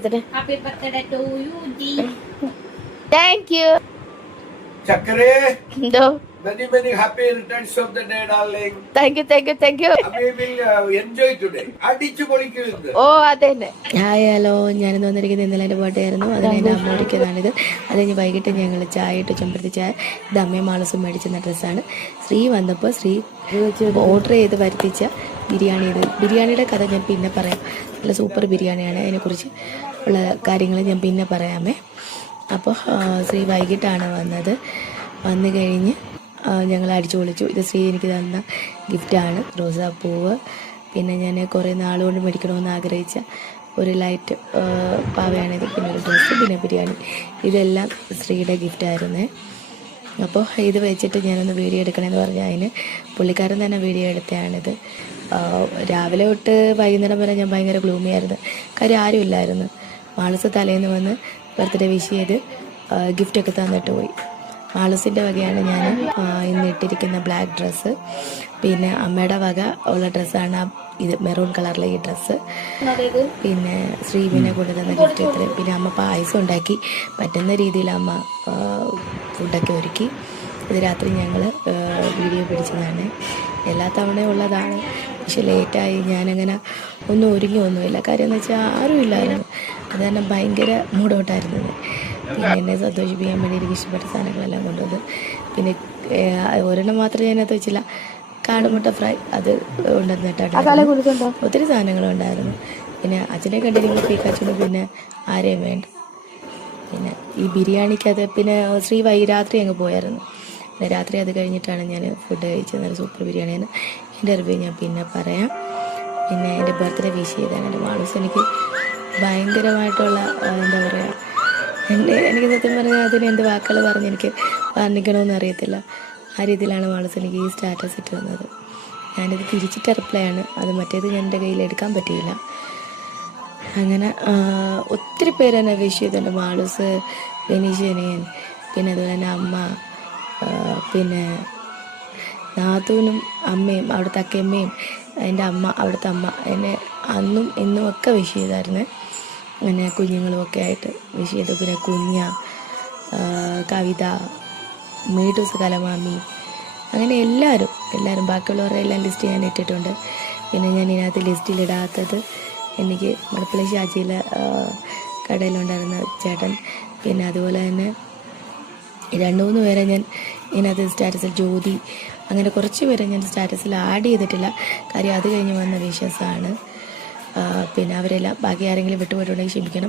Happy birthday to you, G. Thank you. Chakre, എന്തോ many happy returns of the day, darling. Thank you We will enjoy today. അടിച്ചു പൊളിക്കുന്നത്. ഓ അതന്നെ. Hello, ഞാനിന്ന് വന്നിരിക്കുന്നത് ഇന്നലെ എൻ്റെ birthday ആയിരുന്നു. അതിന് എൻ്റെ അമ്മ ഒരുക്കിയതാണിത്. അത് കഴിഞ്ഞ് വൈകിട്ട് ഞങ്ങൾ ചായ ഇട്ട് ചെമ്പരത്തി ചായ. ഇത് അമ്മയും മാളസും മേടിച്ചിരുന്ന ഡ്രസ്സാണ്. ശ്രീ വന്നപ്പോൾ ശ്രീ ഓർഡർ ചെയ്ത് വരുത്തിച്ച ബിരിയാണി. ഇത് ബിരിയാണിയുടെ കഥ ഞാൻ പിന്നെ പറയാം. നല്ല സൂപ്പർ ബിരിയാണിയാണ്. അതിനെക്കുറിച്ച് ഉള്ള കാര്യങ്ങൾ ഞാൻ പിന്നെ പറയാമേ. അപ്പോൾ ശ്രീ വൈകിട്ടാണ് വന്നത്. വന്നു കഴിഞ്ഞ് ഞങ്ങൾ അടിച്ചു പൊളിച്ചു. ഇത് ശ്രീ എനിക്ക് തന്ന ഗിഫ്റ്റാണ്, റോസാപ്പൂവ്. പിന്നെ ഞാൻ കുറേ നാളുകൊണ്ട് മേടിക്കണമെന്ന് ആഗ്രഹിച്ച ഒരു ലൈറ്റ് പാവയാണിത്. പിന്നെ ഒരു ഡ്രസ്സ്, പിന്നെ ബിരിയാണി. ഇതെല്ലാം ശ്രീയുടെ ഗിഫ്റ്റായിരുന്നേ. അപ്പോൾ ഇത് വെച്ചിട്ട് ഞാനൊന്ന് വീഡിയോ എടുക്കണമെന്ന് പറഞ്ഞാൽ അതിന് പുള്ളിക്കാരൻ തന്നെ വീഡിയോ എടുത്തതാണിത്. രാവിലെ തൊട്ട് വൈകുന്നേരം വരെ ഞാൻ ഭയങ്കര ഗ്ലൂമിയായിരുന്നു. കാര്യം ആരും ഇല്ലായിരുന്നു. മാളസ് തലേന്ന് വന്ന് ബർത്ത്ഡേ വിഷ് ചെയ്ത് ഗിഫ്റ്റൊക്കെ തന്നിട്ട് പോയി. മാളസിൻ്റെ വകയാണ് ഞാൻ ഇന്ന് ഇട്ടിരിക്കുന്ന ബ്ലാക്ക് ഡ്രസ്സ്. പിന്നെ അമ്മയുടെ വക ഉള്ള ഡ്രസ്സാണ് ഇത്, മെറൂൺ കളറിലെ ഈ ഡ്രസ്സ്. പിന്നെ ശ്രീവിനെ കൊണ്ടു തന്ന ഗിഫ്റ്റ് ഇത്രയും. പിന്നെ അമ്മ പായസം ഉണ്ടാക്കി, പറ്റുന്ന രീതിയിൽ അമ്മ ഫുഡൊക്കെ ഒരുക്കി. ഇത് രാത്രി ഞങ്ങൾ വീഡിയോ പിടിച്ചതാണ്. എല്ലാ തവണയും ഉള്ളതാണ്, പക്ഷെ ലേറ്റായി. ഞാനങ്ങനെ ഒന്നും ഒരുങ്ങിയൊന്നുമില്ല. കാര്യം എന്ന് വെച്ചാൽ ആരും ഇല്ലായിരുന്നു. അത് കാരണം ഭയങ്കര മൂഡൗട്ടായിരുന്നത്. പിന്നെ എന്നെ സന്തോഷിപ്പിക്കാൻ വേണ്ടി എനിക്ക് ഇഷ്ടപ്പെട്ട സാധനങ്ങളെല്ലാം കൊണ്ടുവന്ന്. പിന്നെ ഒരെണ്ണം മാത്രമേ ഞാനത് വെച്ചില്ല, കാടമുട്ട ഫ്രൈ അത് കൊണ്ടുവന്നിട്ടാണ്. ഒത്തിരി സാധനങ്ങളുണ്ടായിരുന്നു. പിന്നെ അച്ഛനെ കണ്ടിരിക്കുമ്പോൾ പീക്കാച്ചിന് പിന്നെ ആരെയും വേണ്ട. പിന്നെ ഈ ബിരിയാണിക്കത് പിന്നെ ശ്രീ രാത്രി അങ്ങ് പോയായിരുന്നു. പിന്നെ രാത്രി അത് കഴിഞ്ഞിട്ടാണ് ഞാൻ ഫുഡ് കഴിച്ചത്. നല്ല സൂപ്പർ ബിരിയാണിയാണ്. എൻ്റെ റിവ്യൂ ഞാൻ പിന്നെ പറയാം. പിന്നെ എൻ്റെ ബർത്ത്ഡേ വിഷ് ചെയ്താണ് എൻ്റെ മാളൂസ്. എനിക്ക് ഭയങ്കരമായിട്ടുള്ള എന്താ പറയുക, എനിക്ക് സത്യം പറഞ്ഞാൽ അതിന് എന്ത് വാക്കുകൾ പറഞ്ഞ് എനിക്ക് വർണ്ണിക്കണമെന്ന് അറിയത്തില്ല. ആ രീതിയിലാണ് മാളൂസ് എനിക്ക് ഈ സ്റ്റാറ്റസ് ഇട്ട് തന്നത്. ഞാനിത് തിരിച്ചിട്ട് റിപ്ലൈ ആണ്. അത് മറ്റേത് ഞാൻ എൻ്റെ കയ്യിൽ എടുക്കാൻ പറ്റിയില്ല. അങ്ങനെ ഒത്തിരി പേര് എന്നെ വിഷ് ചെയ്തിട്ടുണ്ട്. മാളൂസ്, ബെനീഷനിയൻ, പിന്നെ അതുപോലെ തന്നെ അമ്മ, പിന്നെ നാത്തൂനും അമ്മയും അവിടുത്തെ അക്കയമ്മയും എൻ്റെ അമ്മ, അവിടുത്തെ അമ്മ എന്നെ അന്നും ഇന്നും ഒക്കെ വിഷ് ചെയ്തായിരുന്നു. അങ്ങനെ കുഞ്ഞുങ്ങളും ഒക്കെ ആയിട്ട് വിഷ് ചെയ്തു. പിന്നെ കുഞ്ഞ, കവിത, മീട്ടൂസ് കലമാമി, അങ്ങനെ എല്ലാവരും ബാക്കിയുള്ളവരുടെ എല്ലാം ലിസ്റ്റ് ഞാൻ ഇട്ടിട്ടുണ്ട്. പിന്നെ ഞാൻ ഇതിനകത്ത് ലിസ്റ്റിലിടാത്തത് എനിക്ക് മടപ്പള്ളി ഷാജിയിലെ കടയിലുണ്ടായിരുന്ന ചേട്ടൻ, പിന്നെ അതുപോലെ തന്നെ 2-3 പേരെ ഞാൻ ഇതിനകത്ത് സ്റ്റാറ്റസിൽ, ജ്യോതി, അങ്ങനെ കുറച്ച് പേരെ ഞാൻ സ്റ്റാറ്റസിൽ ആഡ് ചെയ്തിട്ടില്ല. കാര്യം അത് കഴിഞ്ഞ് വന്ന വിഷസാണ്. പിന്നെ അവരെല്ലാം ബാക്കി ആരെങ്കിലും വിട്ടുപോയിട്ടുണ്ടെങ്കിൽ ക്ഷമിക്കണം.